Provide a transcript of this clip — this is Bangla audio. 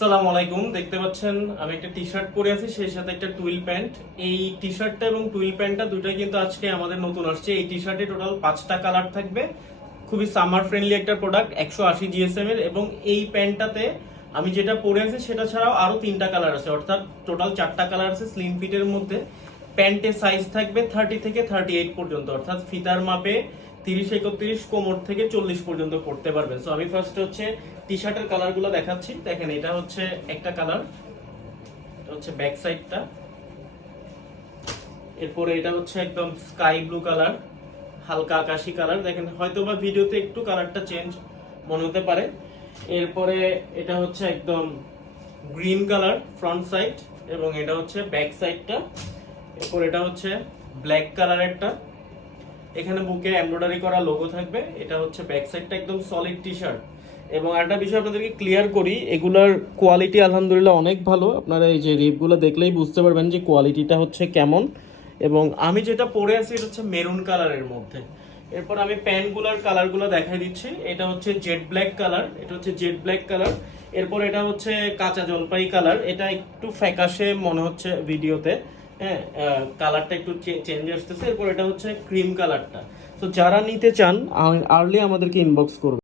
আসসালামু আলাইকুম। দেখতে পাচ্ছেন আমি একটা টি শার্ট পরে আছি, সেই সাথে একটা টুইল প্যান্ট। এই টি শার্টটা এবং টুইল প্যান্টটা দুটোই কিন্তু আজকে আমাদের নতুন আসছে। এই টি শার্টে টোটাল 5টা কালার থাকবে। খুবই সামার ফ্রেন্ডলি একটা প্রোডাক্ট, 180 জিএসএম এর। এবং এই প্যান্টটাতে আমি যেটা পরে আছি সেটা ছাড়াও আরো 3টা কালার আছে, অর্থাৎ টোটাল 4টা কালার আছে স্লিম ফিটের মধ্যে। প্যান্টের সাইজ থাকবে 30 থেকে 38 পর্যন্ত, অর্থাৎ ফিতার মাপে 30-31, কোমর থেকে 40 পর্যন্ত পড়তে পারবেন। সো আমি ফার্স্ট হচ্ছে টি শার্টের কালারগুলো দেখাচ্ছি। দেখেন, এটা হচ্ছে একটা কালার, এটা হচ্ছে ব্যাক সাইডটা। এরপরে এটা হচ্ছে একদম স্কাই ব্লু কালার, হালকা আকাশি কালার। দেখেন হয়তোবা ভিডিওতে একটু কালারটা চেঞ্জ মনে হতে পারে। এরপরে এটা হচ্ছে একদম গ্রিন কালার ফ্রন্ট সাইড, এবং এটা হচ্ছে ব্যাক সাইডটা। এরপর এটা হচ্ছে ব্ল্যাক কালারেরটা, এখানে বুকে এমব্রয়ডারি করা লোগো থাকবে। এটা হচ্ছে ব্যাক সাইডটা, একদম সলিড টি শার্ট। এবং আরেকটা বিষয় আপনাদেরকে ক্লিয়ার করি, এগুলার কোয়ালিটি আলহামদুলিল্লাহ অনেক ভালো। আপনারা এই যে রিপগুলো দেখলেই বুঝতে পারবেন যে কোয়ালিটিটা হচ্ছে কেমন। এবং আমি যেটা পরে আছি এটা হচ্ছে মেরুন কালারের মধ্যে। এরপর আমি প্যান্টগুলোর কালারগুলো দেখাই দিচ্ছি। এটা হচ্ছে জেড ব্ল্যাক কালার, এটা হচ্ছে জেড ব্ল্যাক কালার। এরপর এটা হচ্ছে কাঁচা জলপাই কালার, এটা একটু ফ্যাকাশে মনে হচ্ছে ভিডিওতে। হ্যাঁ, কালারটা একটু চেঞ্জ আসতেছে। এরপর এটা হচ্ছে ক্রিম কালারটা। তো যারা নিতে চান আর্লি আমাদেরকে ইনবক্স করবে।